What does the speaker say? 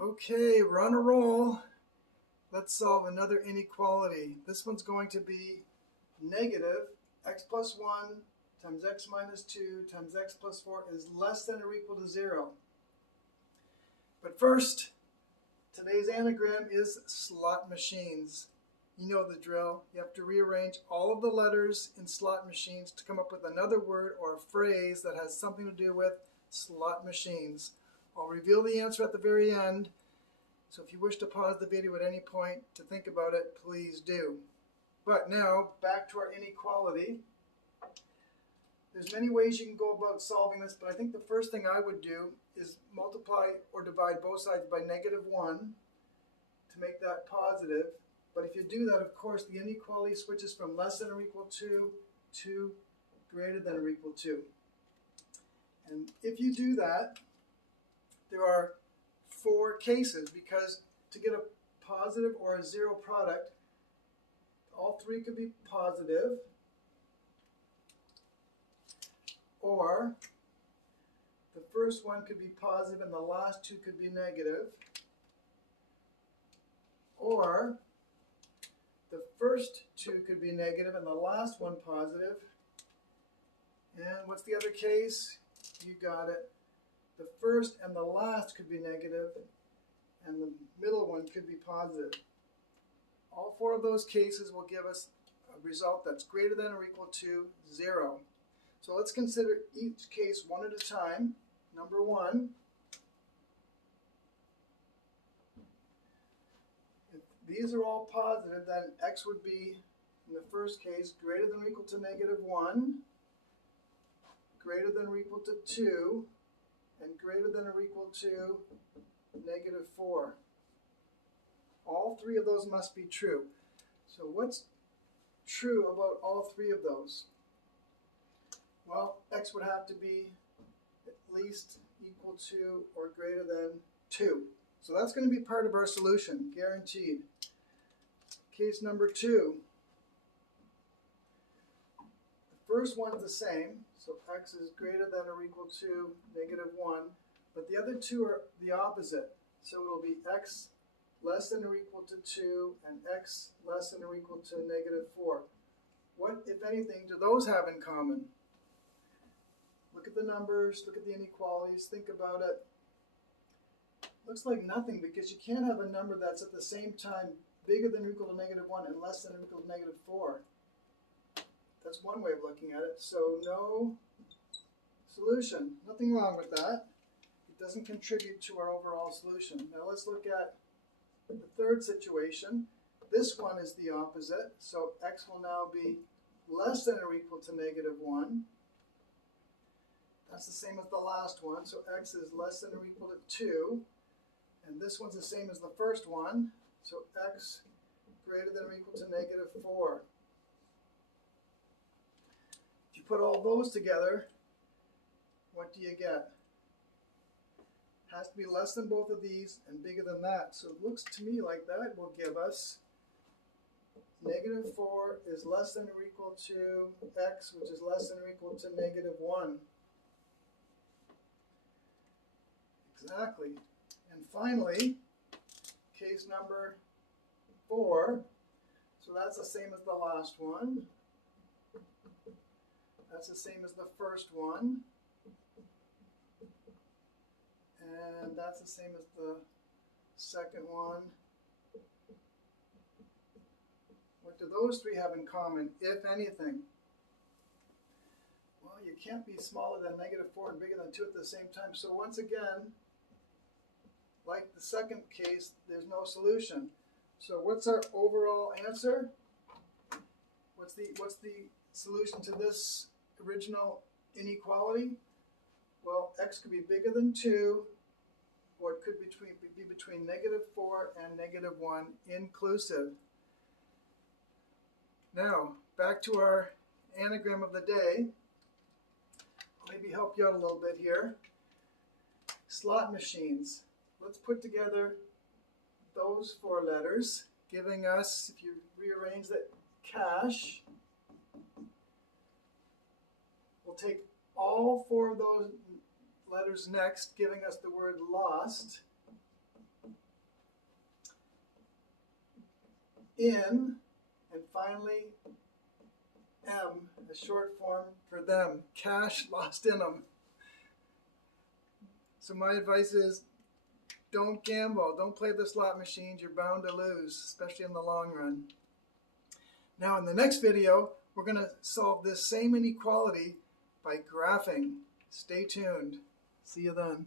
Okay, we're on a roll. Let's solve another inequality. This one's going to be negative x plus 1 times x minus 2 times x plus 4 is less than or equal to 0. But first, today's anagram is slot machines. You know the drill. You have to rearrange all of the letters in slot machines to come up with another word or a phrase that has something to do with slot machines. I'll reveal the answer at the very end. So if you wish to pause the video at any point to think about it, please do. But now, back to our inequality. There's many ways you can go about solving this, but I think the first thing I would do is multiply or divide both sides by -1 to make that positive. But if you do that, of course, the inequality switches from less than or equal to greater than or equal to. And if you do that, there are 4 cases, because to get a positive or a 0 product, all 3 could be positive, or the first one could be positive and the last 2 could be negative, or the first 2 could be negative and the last one positive. And what's the other case? You got it. The first and the last could be negative, and the middle one could be positive. All 4 of those cases will give us a result that's greater than or equal to 0. So let's consider each case one at a time. Number 1, if these are all positive, then x would be, in the first case, greater than or equal to -1, greater than or equal to 2, and greater than or equal to -4. All 3 of those must be true. So what's true about all 3 of those? Well, x would have to be at least equal to or greater than 2. So that's going to be part of our solution, guaranteed. Case number 2. The first one's the same, so x is greater than or equal to -1, but the other 2 are the opposite. So it'll be x less than or equal to 2 and x less than or equal to -4. What, if anything, do those have in common? Look at the numbers, look at the inequalities, think about it. Looks like nothing, because you can't have a number that's at the same time bigger than or equal to -1 and less than or equal to -4. That's one way of looking at it. So no solution. Nothing wrong with that. It doesn't contribute to our overall solution. Now let's look at the third situation. This one is the opposite. So x will now be less than or equal to -1. That's the same as the last one. So x is less than or equal to 2. And this one's the same as the first one. So x greater than or equal to -4. If you put all those together, what do you get? Has to be less than both of these and bigger than that. So it looks to me like that will give us -4 is less than or equal to x, which is less than or equal to -1. Exactly. And finally, case number 4. So that's the same as the last one. That's the same as the first one. And that's the same as the second one. What do those 3 have in common, if anything? Well, you can't be smaller than -4 and bigger than 2 at the same time. So once again, like the second case, there's no solution. So what's our overall answer? What's the solution to this original inequality? Well, x could be bigger than 2, or it could be between -4 and -1 inclusive. Now, back to our anagram of the day. I'll maybe help you out a little bit here. Slot machines. Let's put together those 4 letters, giving us, if you rearrange that, cash. We'll take all 4 of those letters next, giving us the word lost. in, and finally M, the short form for them. Cash lost in them. So my advice is don't gamble. Don't play the slot machines. You're bound to lose, especially in the long run. Now in the next video, we're going to solve this same inequality by graphing. Stay tuned. See you then.